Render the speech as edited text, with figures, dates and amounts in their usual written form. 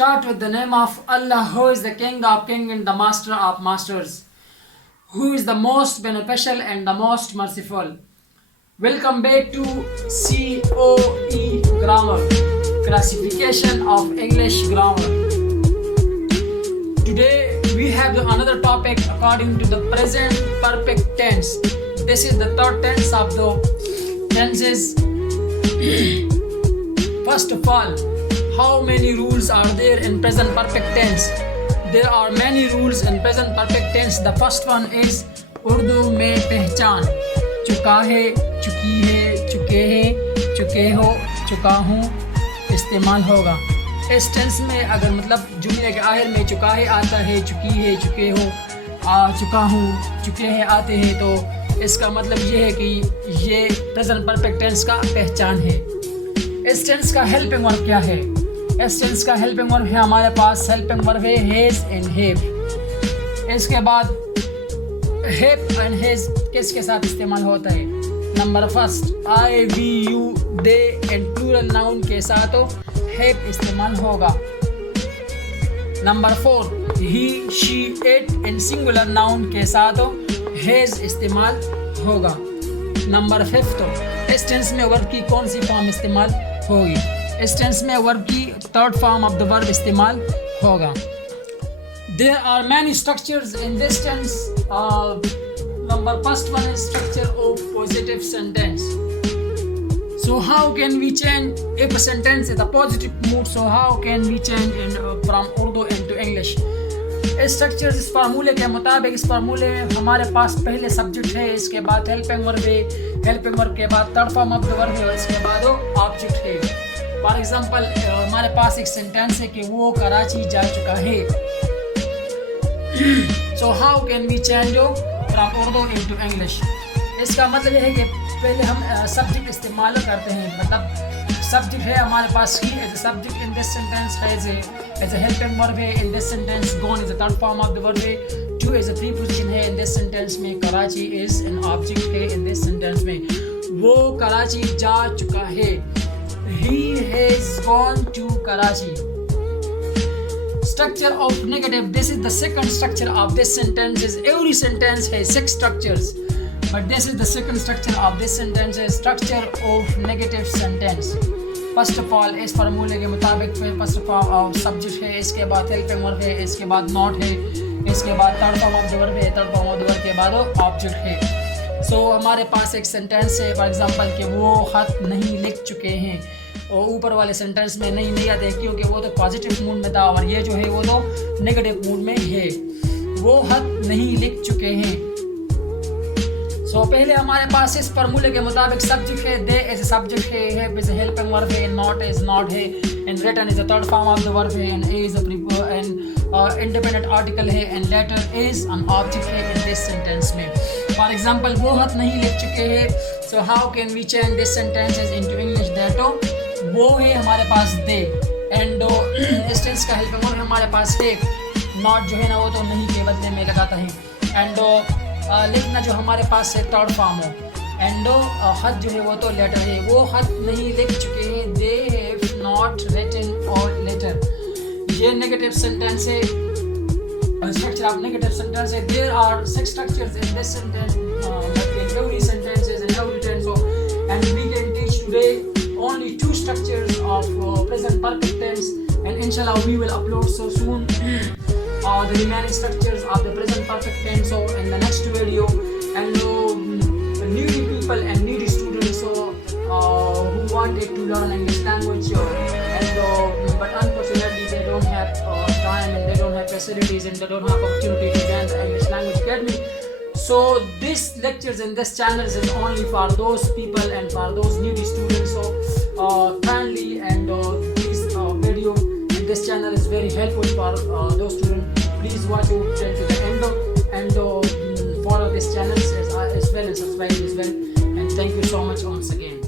Start with the name of Allah, who is the King of Kings and the Master of Masters, who is the most beneficial and the most merciful. Welcome back to COE Grammar, Classification of English Grammar. Today we have another topic according to the present perfect tense. This is the third tense of the tenses. First of all, how many rules are there in present perfect tense? There are many rules in present perfect tense. The first one is Urdu में पहचान. चुका है, चुकी है, चुके हैं, चुके हो, चुका हूँ इस्तेमाल होगा. इस टेंस में अगर मतलब जुमले के आखिर में चुका है आता है, चुकी है, चुके हो, चुका हूँ, चुके हैं आते हैं, तो इसका मतलब ये है कि ये प्रेजेंट परफेक्ट टेंस का पहचान है. इस टेंस का हेल्पिंग वर्ब क्या है? इस टेंस का हेल्पिंग वर्ब है हमारे पास हेल्पिंग वर्ब है हैज एंड हैव. इसके बाद हैव एंड हैज किसके साथ इस्तेमाल होता है? Number first I we you they and plural noun के साथ हैव इस्तेमाल होगा. Number four he she it and singular noun के साथ हैज इस्तेमाल होगा. नंबर फिफ्थ इस टेंस में वर्ब की कौन सी फॉर्म इस्तेमाल होगी? इस टेंस में वर्ब की third form of the verb इस्तेमाल होगा. There are many structures in this tense. Number first one is structure of positive sentence. So how can we change if a sentence is a positive mood? So how can we change from Urdu into English? इस स्ट्रक्चर इस फार्मूले के मुताबिक इस फार्मूले में हमारे पास पहले सब्जेक्ट है, इसके बाद हेल्पिंग वर्ब है, हेल्पिंग वर्ब के बाद third form of the verb है और इसके बाद ऑब्जेक्ट है. फॉर एग्जांपल हमारे पास एक सेंटेंस है कि वो कराची जा चुका है. So how can we change from Urdu into English? इसका मतलब यह है कि पहले हम सब्जेक्ट इस्तेमाल करते हैं. मतलब सब्जेक्ट है हमारे पास ही as a subject in this sentence है, एज अ हेल्पिंग वर्ब है in this sentence, gone is a third form of the verb है, टू इज अ प्रीपोजिशन है इन दिस सेंटेंस में, कराची इज एन ऑब्जेक्ट है in this sentence में. वो कराची जा चुका है. He has gone to Karachi. Structure of negative. This is the second structure of this sentence. Every sentence has 6 structures, but this is the second structure of this sentence. Structure of negative sentence. First of all, इस फार्मूले के मुताबिक first of all subject है, इसके बाद helping verb है, इसके बाद नॉट है, इसके बाद third form of the verb है, third form of the verb के बाद ऑब्जेक्ट है. सो हमारे पास एक सेंटेंस है फॉर एग्जांपल कि वो खत नहीं लिख चुके हैं, और ऊपर वाले सेंटेंस में नहीं आते हैं क्योंकि वो तो पॉजिटिव मूड में था और ये जो है वो तो नेगेटिव मूड में है. वो खत नहीं लिख चुके हैं. सो पहले हमारे पास इस फार्मूले के मुताबिक सब्जेक्ट है, दे एज ए सब्जेक्ट है, have is a helping verb है, नॉट इज नॉट है, and written is a third form of the verb है, and a is an independent article है, and letter is an object है in this sentence में. For example वो खत नहीं लिख चुके हैं. So how can we change this sentences into English? That वो है हमारे पास दे, एंड इस टेंस का हेल्पिंग वर्ब हमारे पास है, नॉट जो है ना वो तो नहीं के बदले में लगाता है, एंड लिखना जो हमारे पास है थर्ड फॉर्म हो, एंड खत जो है वो तो लेटर है. वो खत नहीं लिख चुके हैं, दे हैव नॉट रिटन और लेटर. ये नेगेटिव सेंटेंस है, structure of negative sentence. There are 6 structures in this sentence, but in every sentences and every tense. So, and we can teach today only 2 structures of present perfect tense, and inshallah we will upload so soon the remaining structures of the present perfect tense. So in the next video, and needy people and needy students who wanted to learn English language, but unfortunately they don't have time and they don't have facilities and they don't have opportunity to join the English Language Academy. So this lectures in this channel is only for those people and for those needy students. So kindly and this video in this channel is very helpful for those students. Please watch it till the end and follow this channel as well and subscribe as well. And thank you so much once again.